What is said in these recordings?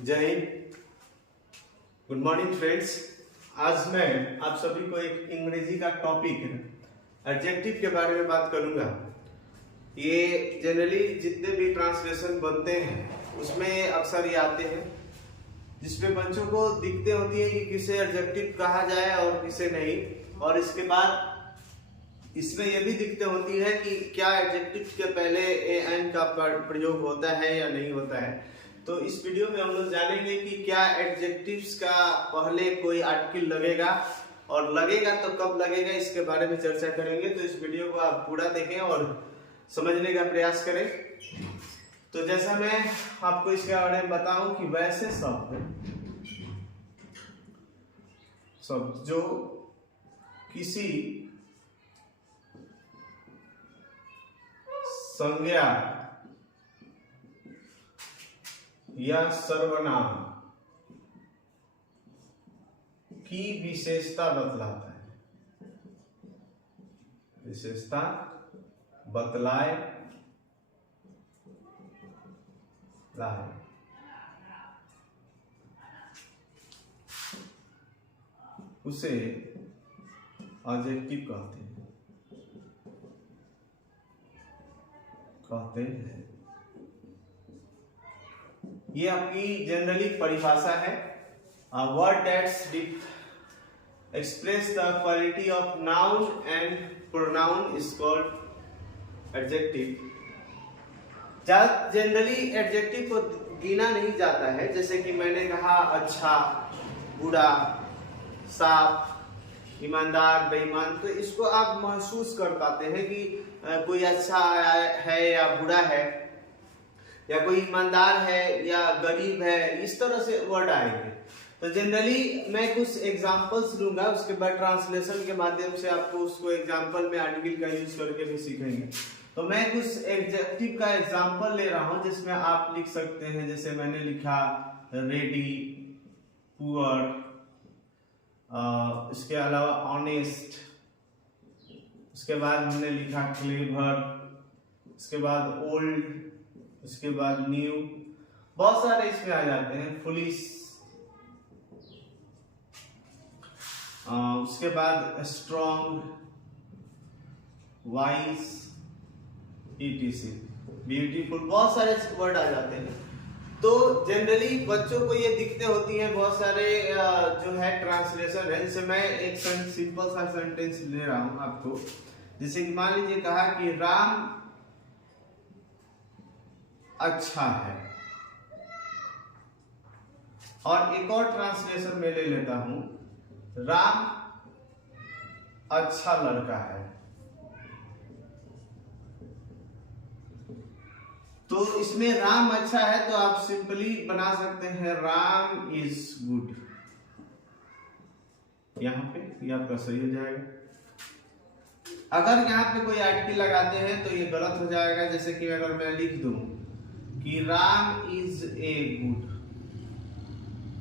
जय Hind. Good morning friends. आज मैं आप सभी को एक अंग्रेजी का टॉपिक एडजेक्टिव के बारे में बात करूंगा। ये जनरली जितने भी ट्रांसलेशन बनते हैं उसमें अक्सर ये आते हैं जिसमें बच्चों को दिक्कतें होती है कि किसे एडजेक्टिव कहा जाए और किसे नहीं, और इसके बाद इसमें यह भी दिक्कतें होती है कि क्या एडजेक्टिव के पहले एन का प्रयोग होता है या नहीं होता है। तो इस वीडियो में हम लोग जानेंगे कि क्या एडजेक्टिव्स का पहले कोई आर्टिकल लगेगा और लगेगा तो कब लगेगा, इसके बारे में चर्चा करेंगे। तो इस वीडियो को आप पूरा देखें और समझने का प्रयास करें। तो जैसा मैं आपको इसके बारे में बताऊं कि वैसे शब्द जो किसी संज्ञा या सर्वनाम की विशेषता बतलाता है, विशेषता बतलाए लाए, उसे एडजेक्टिव कहते हैं। ये आपकी जनरली परिभाषा है। Word that's express the quality of noun and pronoun is called adjective. Generally adjective को गिना नहीं जाता है, जैसे कि मैंने कहा अच्छा, बुरा, साफ, ईमानदार, बेईमान। तो इसको आप महसूस कर पाते हैं कि कोई अच्छा है या बुरा है, या कोई ईमानदार है या गरीब है, इस तरह से वर्ड आएंगे। तो जनरली मैं कुछ एग्जांपल्स लूंगा, उसके बाद ट्रांसलेशन के माध्यम से आपको उसको एग्जांपल में आर्टिकल का यूज करके भी सीखेंगे। तो मैं कुछ एडजेक्टिव का एग्जांपल ले रहा हूं जिसमें आप लिख सकते हैं। जैसे मैंने लिखा रेडी, पुअर, इसके अलावा ऑनेस्ट, उसके बाद हमने लिखा क्लेवर, उसके बाद ओल्ड, उसके बाद न्यू, बहुत सारे इसमें आ जाते हैं। फुलिश, उसके बाद स्ट्रॉन्ग, वाइज, etc, ब्यूटीफुल, बहुत सारे वर्ड आ जाते हैं। तो जनरली बच्चों को ये दिक्कतें होती हैं, बहुत सारे जो है ट्रांसलेशन है। जैसे मैं एक सिंपल सा सेंटेंस ले रहा हूं आपको। जैसे कि मान लीजिए कहा कि राम अच्छा है, और एक और ट्रांसलेशन में ले लेता हूं, राम अच्छा लड़का है। तो इसमें राम अच्छा है तो आप सिंपली बना सकते हैं राम इज गुड। यहां पे ये आपका सही हो जाएगा। अगर यहाँ पे कोई आर्टिकल लगाते हैं तो ये गलत हो जाएगा। जैसे कि अगर मैं लिख दूं कि राम इज ए गुड,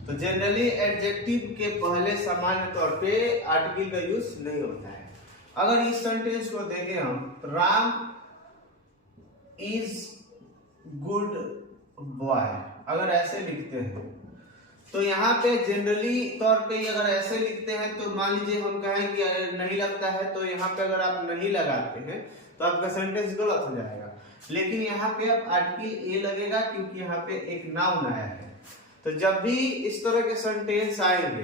तो जनरली एडजेक्टिव के पहले सामान्य तौर पे आर्टिकल का यूज नहीं होता है। अगर इस सेंटेंस को देखें हम, राम इज गुड बॉय, अगर ऐसे लिखते हैं तो यहाँ पे जनरली तौर पे अगर ऐसे लिखते हैं तो मान लीजिए हम कहें कि नहीं लगता है, तो यहाँ पे अगर आप नहीं लगाते हैं तो आपका सेंटेंस गलत हो जाएगा। लेकिन यहाँ पे अब आर्टिकल ए लगेगा क्योंकि यहाँ पे एक नाउन आया है। तो जब भी इस तरह के सेंटेंस आएंगे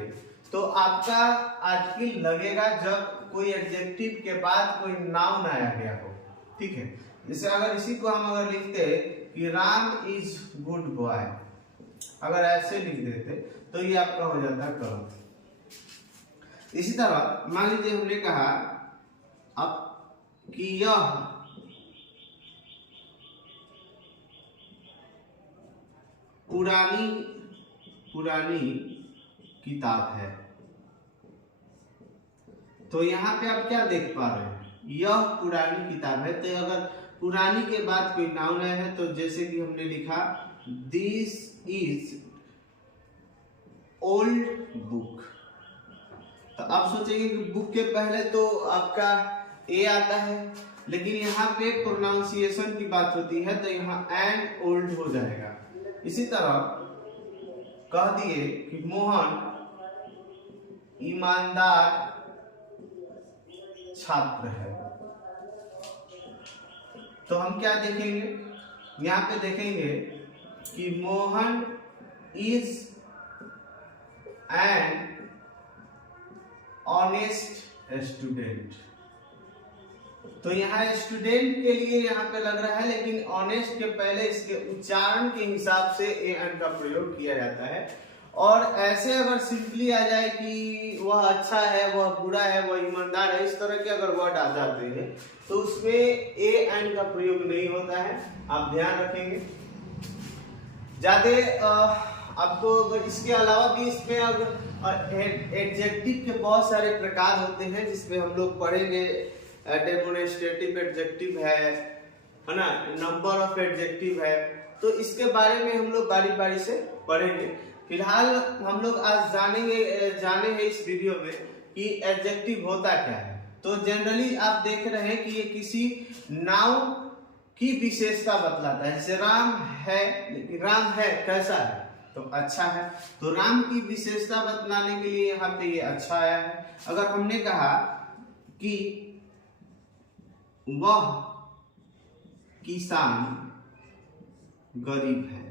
तो आपका आर्टिकल लगेगा जब कोई एडजेक्टिव के बाद कोई नाउन आया गया हो। ठीक है, जैसे अगर इसी को हम अगर लिखते कि राम इज गुड बॉय, अगर ऐसे लिख देते तो ये आपका हो जाता गलत। इसी तरह मान लीजिए हमने कहा अब कि यह पुरानी किताब है, तो यहाँ पे आप क्या देख पा रहे हैं, यह पुरानी किताब है। तो अगर पुरानी के बाद कोई नाउन आया है तो जैसे कि हमने लिखा दिस इज ओल्ड बुक, तो आप सोचेंगे कि बुक के पहले तो आपका ए आता है, लेकिन यहाँ पे प्रोनाउंसिएशन की बात होती है तो यहाँ एंड ओल्ड हो जाएगा। इसी तरह कह दिए कि मोहन ईमानदार छात्र है, तो हम क्या देखेंगे, यहाँ पे देखेंगे कि Mohan is an honest student. तो यहाँ स्टूडेंट के लिए यहाँ पे लग रहा है, लेकिन ऑनेस्ट के पहले इसके उच्चारण के हिसाब से एन का प्रयोग किया जाता है। और ऐसे अगर सिंपली आ जाए कि वह अच्छा है, वह बुरा है, वह ईमानदार है, इस तरह के अगर वर्ड आ जाते हैं तो उसमें एन का प्रयोग नहीं होता है, आप ध्यान रखेंगे। ज्यादा आपको अगर इसके अलावा भी इसमें अगर एडजेक्टिव के बहुत सारे प्रकार होते हैं जिसमें हम लोग पढ़ेंगे। डेमोन्स्ट्रेटिव एडजेक्टिव है ना, नंबर ऑफ एडजेक्टिव है, तो इसके बारे में हम लोग बारी बारी से पढ़ेंगे। फिलहाल हम लोग आज जाने हैं इस वीडियो में कि एडजेक्टिव होता क्या है। तो जनरली आप देख रहे हैं कि ये किसी नाउन की विशेषता बतलाता है। जैसे राम है, राम है कैसा है, तो अच्छा है, तो राम की विशेषता बतलाने के लिए यहाँ पे ये अच्छा आया है। अगर हमने कहा कि वह किसान गरीब है,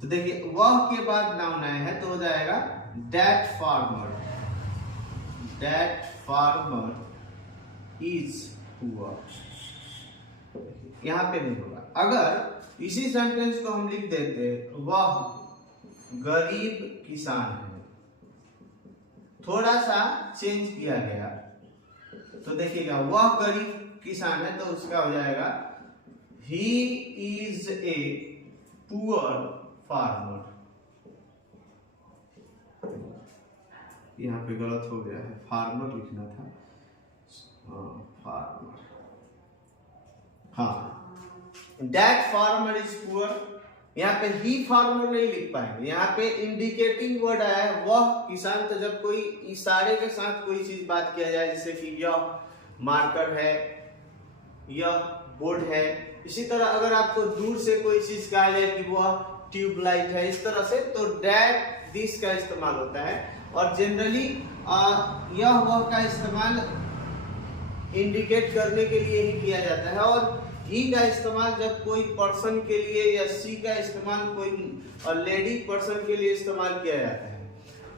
तो देखिए वह के बाद नाउन आया है तो हो जाएगा दैट फार्मर इज पुअर, यहां पे नहीं होगा। अगर इसी सेंटेंस को हम लिख देते वह गरीब किसान है, थोड़ा सा चेंज किया गया, तो देखिएगा वह गरीब किसान है तो उसका हो जाएगा he is a poor farmer. यहाँ पे गलत हो गया है, फार्मर लिखना था, फार्मर, हाँ, दैट फार्मर इज पुअर। यहाँ पे ही फार्मर नहीं लिख पाएंगे, यहाँ पे इंडिकेटिंग वर्ड आया है वह किसान। तो जब कोई इशारे के साथ कोई चीज बात किया जाए, जैसे कि यह मार्कर है, यह बोर्ड है, इसी तरह अगर आपको दूर से कोई चीज कहा जाए कि वह ट्यूबलाइट है, इस तरह से, तो दैट दिस का इस्तेमाल होता है। और जनरली यह वह का इस्तेमाल इंडिकेट करने के लिए ही किया जाता है। और ही का इस्तेमाल जब कोई पर्सन के लिए, या सी का इस्तेमाल कोई लेडी पर्सन के लिए इस्तेमाल किया जाता है।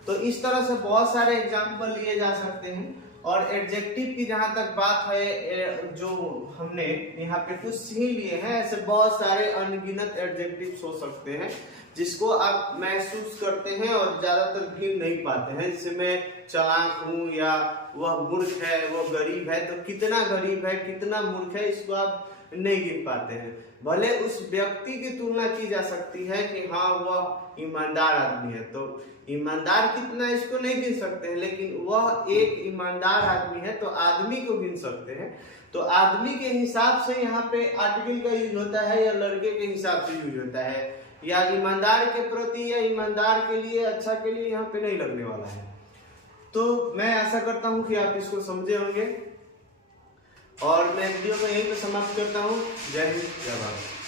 तो इस तरह से बहुत सारे एग्जाम्पल लिए जा सकते हैं। और एडजेक्टिव की जहां तक बात है, जो हमने यहाँ पे कुछ ही लिए हैं, ऐसे बहुत सारे अनगिनत एडजेक्टिव्स हो सकते हैं जिसको आप महसूस करते हैं और ज्यादातर गिन नहीं पाते हैं। जैसे मैं चालाक हूँ, या वह मूर्ख है, वह गरीब है, तो कितना गरीब है, कितना मूर्ख है, इसको आप नहीं गिन पाते हैं। भले उस व्यक्ति की तुलना की जा सकती है कि हाँ वह ईमानदार आदमी है, तो ईमानदार कितना इसको नहीं गिन सकते हैं, लेकिन वह एक ईमानदार आदमी है तो आदमी को गिन सकते हैं। तो आदमी के हिसाब से यहाँ पे आर्टिकल का यूज होता है, या लड़के के हिसाब से यूज होता है, या ईमानदार के प्रति या ईमानदार के लिए, अच्छा के लिए यहाँ पे नहीं लगने वाला है। तो मैं आशा करता हूँ कि आप इसको समझे होंगे, और मैं वीडियो को यहीं पे समाप्त करता हूँ। जय हिंद, जय भारत।